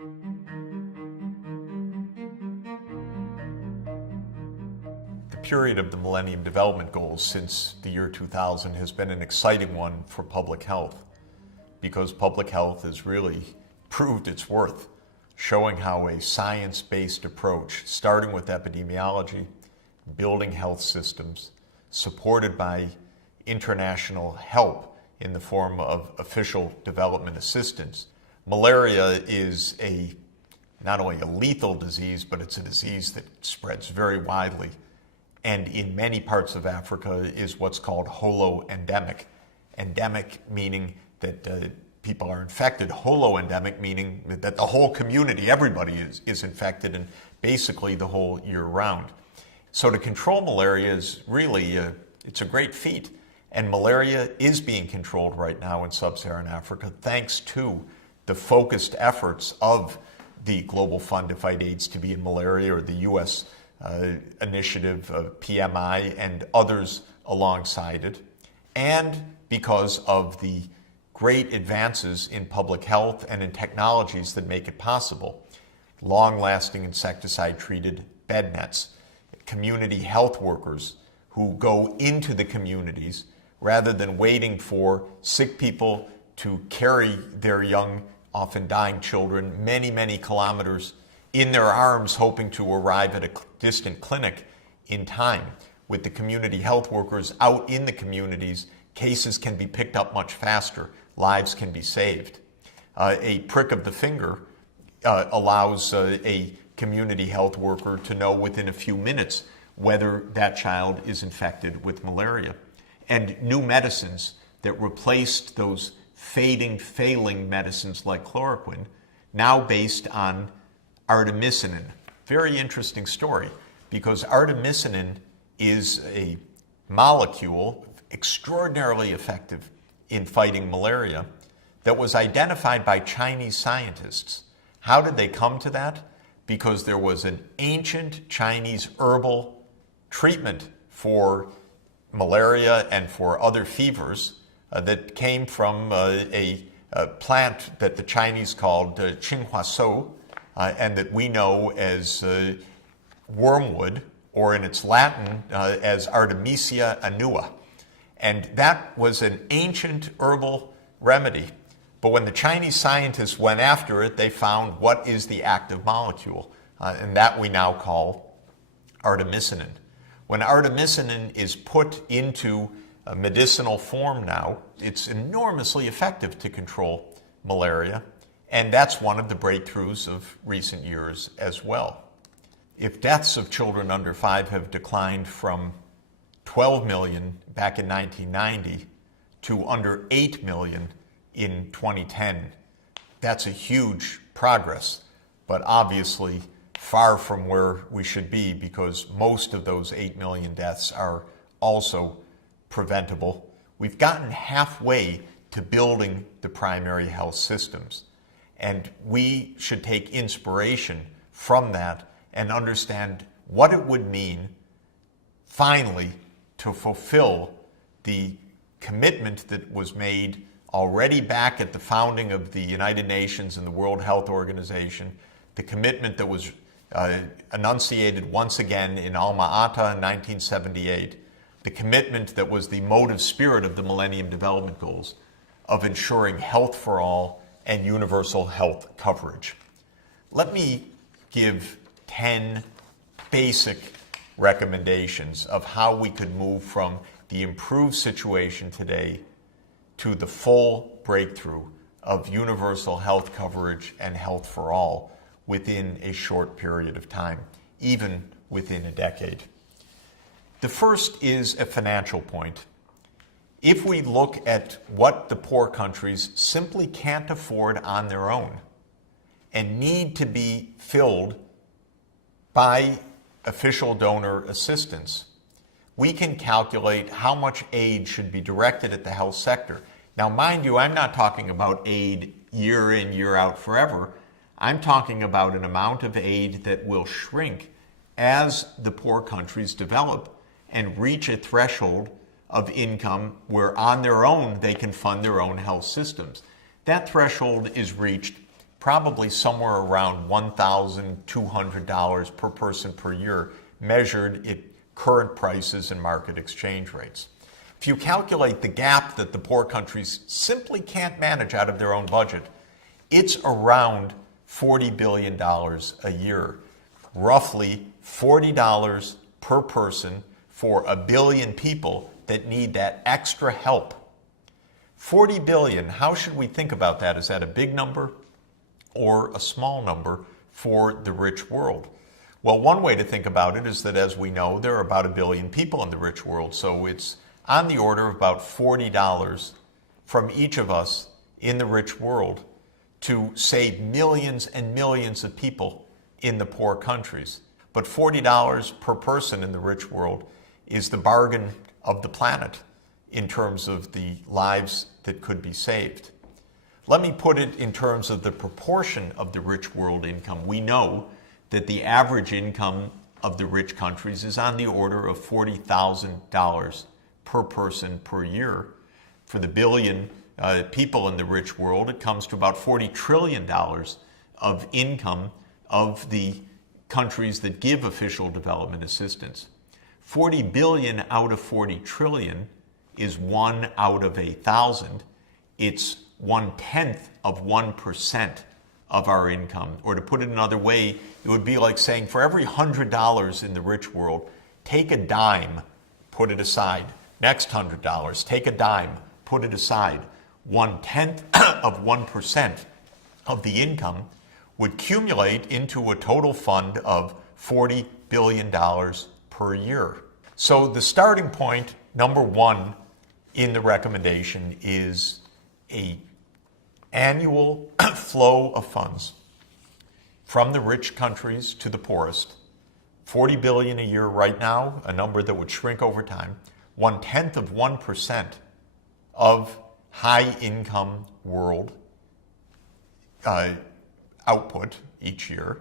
The period of the Millennium Development Goals since the year 2000 has been an exciting one for public health, because public health has really proved its worth, showing how a science-based approach, starting with epidemiology, building health systems, supported by international help in the form of official development assistance. Malaria is not only a lethal disease, but it's a disease that spreads very widely, and in many parts of Africa is what's called holo-endemic. Endemic meaning that people are infected. Holo-endemic meaning that the whole community, everybody is infected, and basically the whole year round. So to control malaria is really, it's a great feat. And malaria is being controlled right now in sub-Saharan Africa thanks to the focused efforts of the Global Fund to Fight AIDS TB and Malaria, or the U.S. initiative PMI and others alongside it, and because of the great advances in public health and in technologies that make it possible. Long-lasting insecticide-treated bed nets, community health workers who go into the communities rather than waiting for sick people to carry their young, often dying children many, many kilometers in their arms, hoping to arrive at a distant clinic in time. With the community health workers out in the communities, cases can be picked up much faster, lives can be saved. A prick of the finger allows a community health worker to know within a few minutes whether that child is infected with malaria. And new medicines that replaced those failing medicines like chloroquine, now based on artemisinin. Very interesting story, because artemisinin is a molecule extraordinarily effective in fighting malaria that was identified by Chinese scientists. How did they come to that? Because there was an ancient Chinese herbal treatment for malaria and for other fevers that came from a plant that the Chinese called Qinhuasou, and that we know as wormwood, or in its Latin as Artemisia annua. And that was an ancient herbal remedy. But when the Chinese scientists went after it, they found what is the active molecule, and that we now call artemisinin. When artemisinin is put into a medicinal form now, it's enormously effective to control malaria, and that's one of the breakthroughs of recent years as well. If deaths of children under 5 have declined from 12 million back in 1990 to under 8 million in 2010, that's a huge progress, but obviously far from where we should be, because most of those 8 million deaths are also preventable. We've gotten halfway to building the primary health systems, and we should take inspiration from that and understand what it would mean finally to fulfill the commitment that was made already back at the founding of the United Nations and the World Health Organization, the commitment that was enunciated once again in Alma-Ata in 1978, the commitment that was the motive spirit of the Millennium Development Goals of ensuring health for all and universal health coverage. Let me give 10 basic recommendations of how we could move from the improved situation today to the full breakthrough of universal health coverage and health for all within a short period of time, even within a decade. The first is a financial point. If we look at what the poor countries simply can't afford on their own and need to be filled by official donor assistance, we can calculate how much aid should be directed at the health sector. Now, mind you, I'm not talking about aid year in, year out forever. I'm talking about an amount of aid that will shrink as the poor countries develop and reach a threshold of income where on their own they can fund their own health systems. That threshold is reached probably somewhere around $1,200 per person per year, measured at current prices and market exchange rates. If you calculate the gap that the poor countries simply can't manage out of their own budget, it's around $40 billion a year, roughly $40 per person for 1 billion people that need that extra help. 40 billion, how should we think about that? Is that a big number or a small number for the rich world? Well, one way to think about it is that, as we know, there are about 1 billion people in the rich world, so it's on the order of about $40 from each of us in the rich world to save millions and millions of people in the poor countries. But $40 per person in the rich world is the bargain of the planet in terms of the lives that could be saved. Let me put it in terms of the proportion of the rich world income. We know that the average income of the rich countries is on the order of $40,000 per person per year. For the billion people in the rich world, it comes to about $40 trillion of income of the countries that give official development assistance. 40 billion out of 40 trillion is 1 out of 1,000. It's 1/10 of 1% of our income. Or to put it another way, it would be like saying for every $100 in the rich world, take a dime, put it aside. Next $100, take a dime, put it aside. 1/10 of 1% of the income would accumulate into a total fund of $40 billion per year. So the starting point, number one, in the recommendation is an annual flow of funds from the rich countries to the poorest. 40 billion a year right now, a number that would shrink over time. 1/10 of 1% of high income world output each year.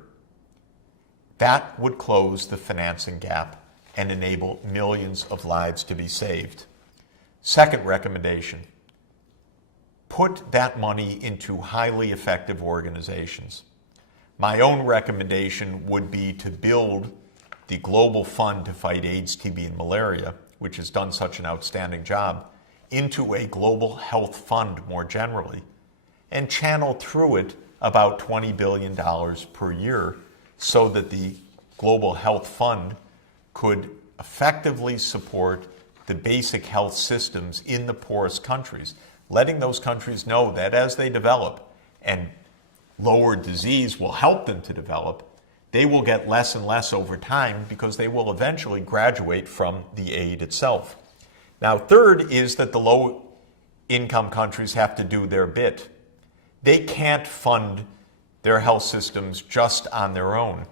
That would close the financing gap and enable millions of lives to be saved. Second recommendation, put that money into highly effective organizations. My own recommendation would be to build the Global Fund to fight AIDS, TB, and malaria, which has done such an outstanding job, into a global health fund more generally, and channel through it about $20 billion per year so that the Global Health Fund could effectively support the basic health systems in the poorest countries, letting those countries know that as they develop and lower disease will help them to develop, they will get less and less over time because they will eventually graduate from the aid itself. Now, third is that the low-income countries have to do their bit. They can't fund their health systems just on their own,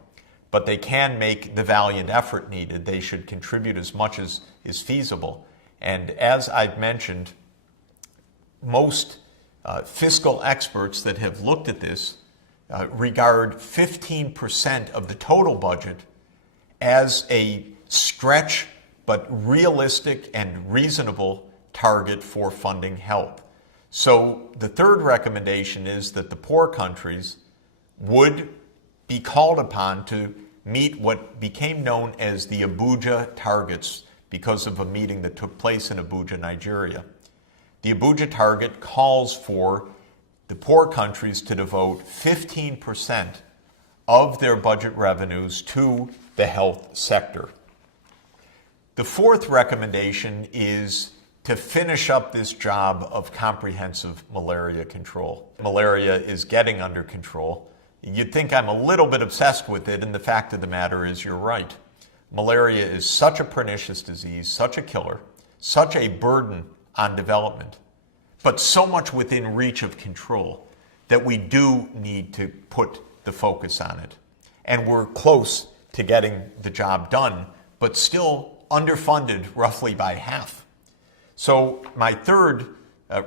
but they can make the valiant effort needed. They should contribute as much as is feasible. And as I've mentioned, most fiscal experts that have looked at this regard 15% of the total budget as a stretch but realistic and reasonable target for funding health. So the third recommendation is that the poor countries would be called upon to meet what became known as the Abuja targets because of a meeting that took place in Abuja, Nigeria. The Abuja target calls for the poor countries to devote 15% of their budget revenues to the health sector. The fourth recommendation is to finish up this job of comprehensive malaria control. Malaria is getting under control. You'd think I'm a little bit obsessed with it, and the fact of the matter is you're right. Malaria is such a pernicious disease, such a killer, such a burden on development, but so much within reach of control that we do need to put the focus on it. And we're close to getting the job done, but still underfunded roughly by half. So my fourth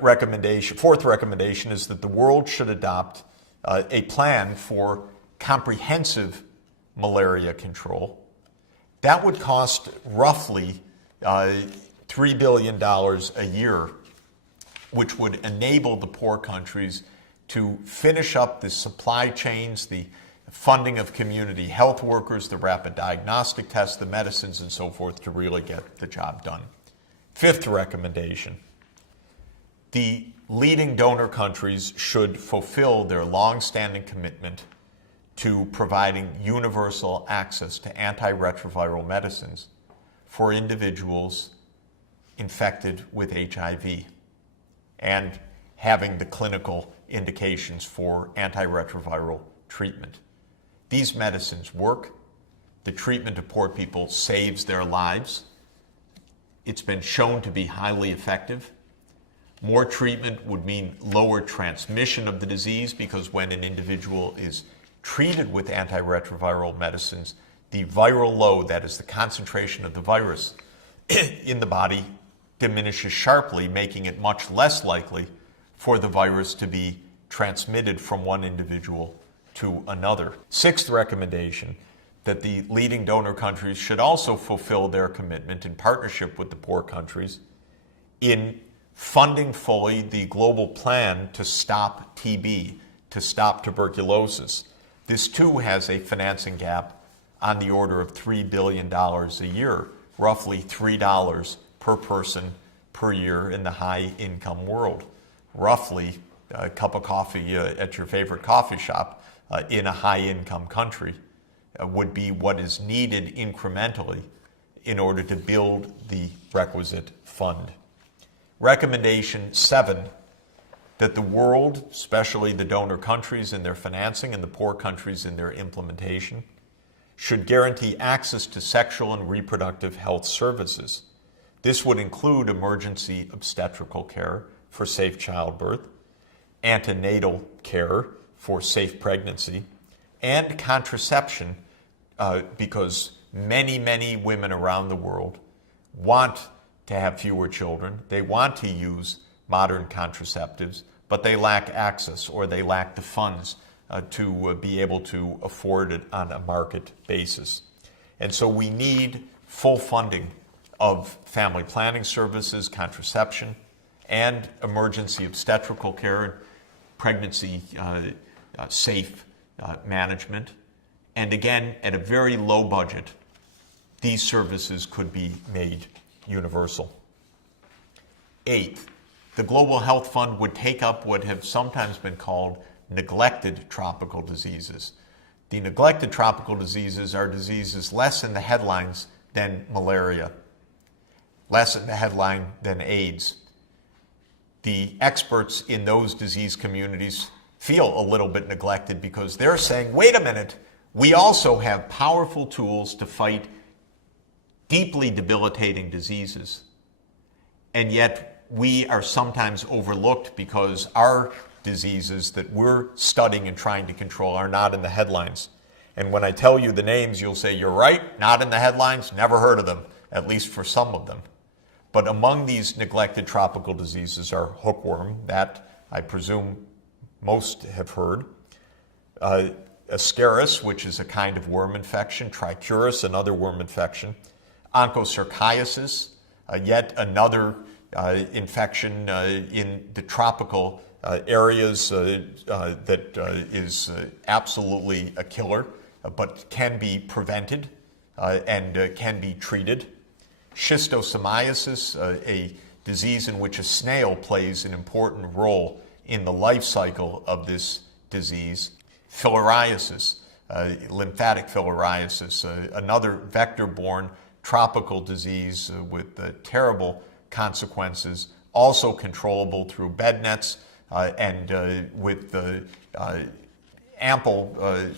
recommendation is that the world should adopt a plan for comprehensive malaria control. That would cost roughly $3 billion a year, which would enable the poor countries to finish up the supply chains, the funding of community health workers, the rapid diagnostic tests, the medicines, and so forth to really get the job done. Fifth recommendation, the leading donor countries should fulfill their long-standing commitment to providing universal access to antiretroviral medicines for individuals infected with HIV and having the clinical indications for antiretroviral treatment. These medicines work. The treatment of poor people saves their lives. It's been shown to be highly effective. More treatment would mean lower transmission of the disease, because when an individual is treated with antiretroviral medicines, the viral load, that is the concentration of the virus in the body, diminishes sharply, making it much less likely for the virus to be transmitted from one individual to another. Sixth recommendation, that the leading donor countries should also fulfill their commitment in partnership with the poor countries in funding fully the global plan to stop TB, to stop tuberculosis. This too has a financing gap on the order of $3 billion a year, roughly $3 per person per year in the high-income world. Roughly a cup of coffee at your favorite coffee shop in a high-income country would be what is needed incrementally in order to build the requisite fund. Recommendation 7, that the world, especially the donor countries in their financing and the poor countries in their implementation, should guarantee access to sexual and reproductive health services. This would include emergency obstetrical care for safe childbirth, antenatal care for safe pregnancy, and contraception, because many women around the world want to have fewer children. They want to use modern contraceptives, but they lack access or they lack the funds to be able to afford it on a market basis. And so we need full funding of family planning services, contraception, and emergency obstetrical care, pregnancy safe management. And again, at a very low budget, these services could be made universal. Eighth, the Global Health Fund would take up what have sometimes been called neglected tropical diseases. The neglected tropical diseases are diseases less in the headlines than malaria, less in the headline than AIDS. The experts in those disease communities feel a little bit neglected because they're saying, wait a minute, we also have powerful tools to fight deeply debilitating diseases. And yet we are sometimes overlooked because our diseases that we're studying and trying to control are not in the headlines. And when I tell you the names, you'll say, you're right, not in the headlines, never heard of them, at least for some of them. But among these neglected tropical diseases are hookworm, that I presume most have heard, Ascaris, which is a kind of worm infection, Trichuris, another worm infection, onchocerciasis, yet another infection in the tropical areas that is absolutely a killer, but can be prevented and can be treated. Schistosomiasis, a disease in which a snail plays an important role in the life cycle of this disease. Filariasis, lymphatic filariasis, another vector-borne tropical disease with terrible consequences, also controllable through bed nets and with ample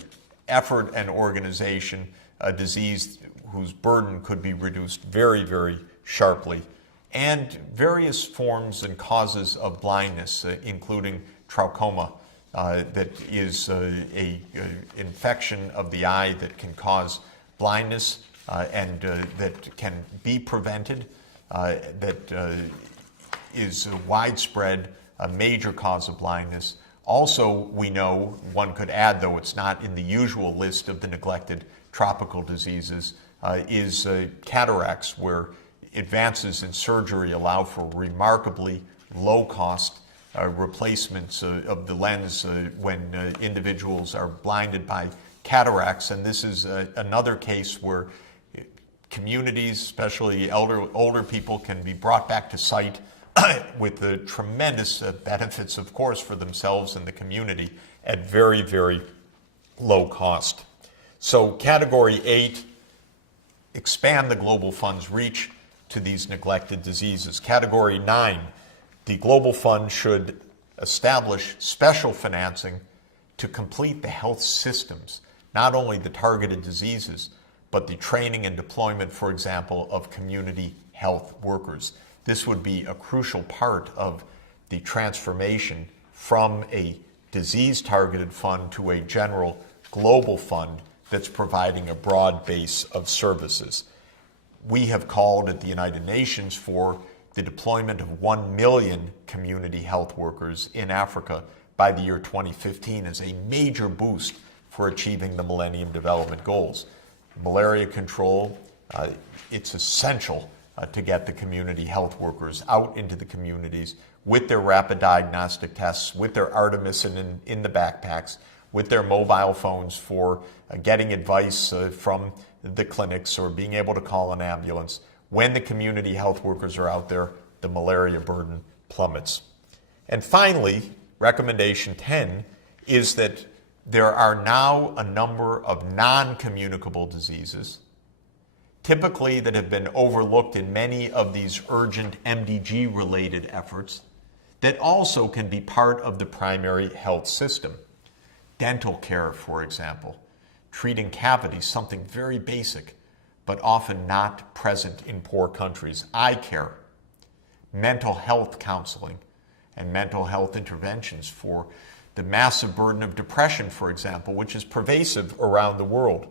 effort and organization, a disease whose burden could be reduced very sharply, and various forms and causes of blindness, including trachoma, that is a infection of the eye that can cause blindness and that can be prevented, that is widespread, a major cause of blindness. Also, we know, one could add, though it's not in the usual list of the neglected tropical diseases, is cataracts, where advances in surgery allow for remarkably low cost replacements of the lens when individuals are blinded by cataracts. And this is another case where communities, especially older people, can be brought back to sight with the tremendous benefits, of course, for themselves and the community at very, very low cost. So Category 8, expand the Global Fund's reach to these neglected diseases. Category 9, the Global Fund should establish special financing to complete the health systems, not only the targeted diseases, but the training and deployment, for example, of community health workers. This would be a crucial part of the transformation from a disease-targeted fund to a general global fund that's providing a broad base of services. We have called at the United Nations for the deployment of 1 million community health workers in Africa by the year 2015 as a major boost for achieving the Millennium Development Goals. Malaria control, it's essential to get the community health workers out into the communities with their rapid diagnostic tests, with their artemisinin in the backpacks, with their mobile phones for getting advice from the clinics or being able to call an ambulance. When the community health workers are out there, the malaria burden plummets. And finally, recommendation 10 is that there are now a number of non-communicable diseases, typically that have been overlooked in many of these urgent MDG-related efforts, that also can be part of the primary health system. Dental care, for example, treating cavities, something very basic, but often not present in poor countries. Eye care, mental health counseling, and mental health interventions for the massive burden of depression, for example, which is pervasive around the world.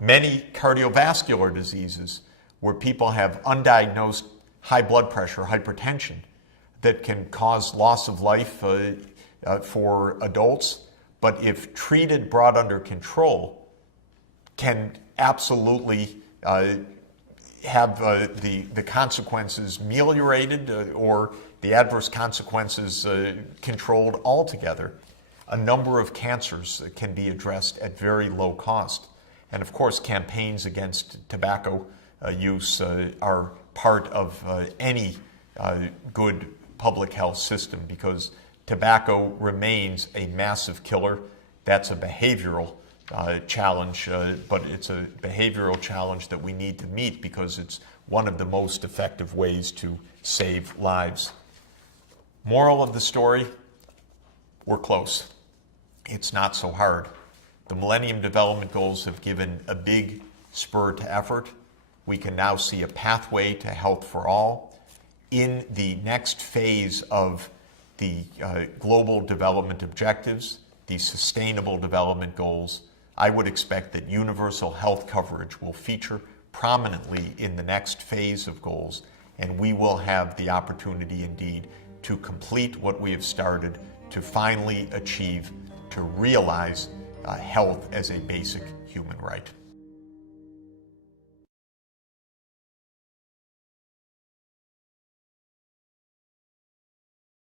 Many cardiovascular diseases where people have undiagnosed high blood pressure, hypertension, that can cause loss of life for adults, but if treated, brought under control, can absolutely have the consequences ameliorated or the adverse consequences controlled altogether. A number of cancers can be addressed at very low cost. And of course, campaigns against tobacco use are part of any good public health system, because tobacco remains a massive killer. That's a behavioral challenge, but it's a behavioral challenge that we need to meet because it's one of the most effective ways to save lives. Moral of the story, we're close. It's not so hard. The Millennium Development Goals have given a big spur to effort. We can now see a pathway to health for all. In the next phase of the Global Development Objectives, the Sustainable Development Goals, I would expect that universal health coverage will feature prominently in the next phase of goals, and we will have the opportunity indeed to complete what we have started, to finally achieve, to realize health as a basic human right.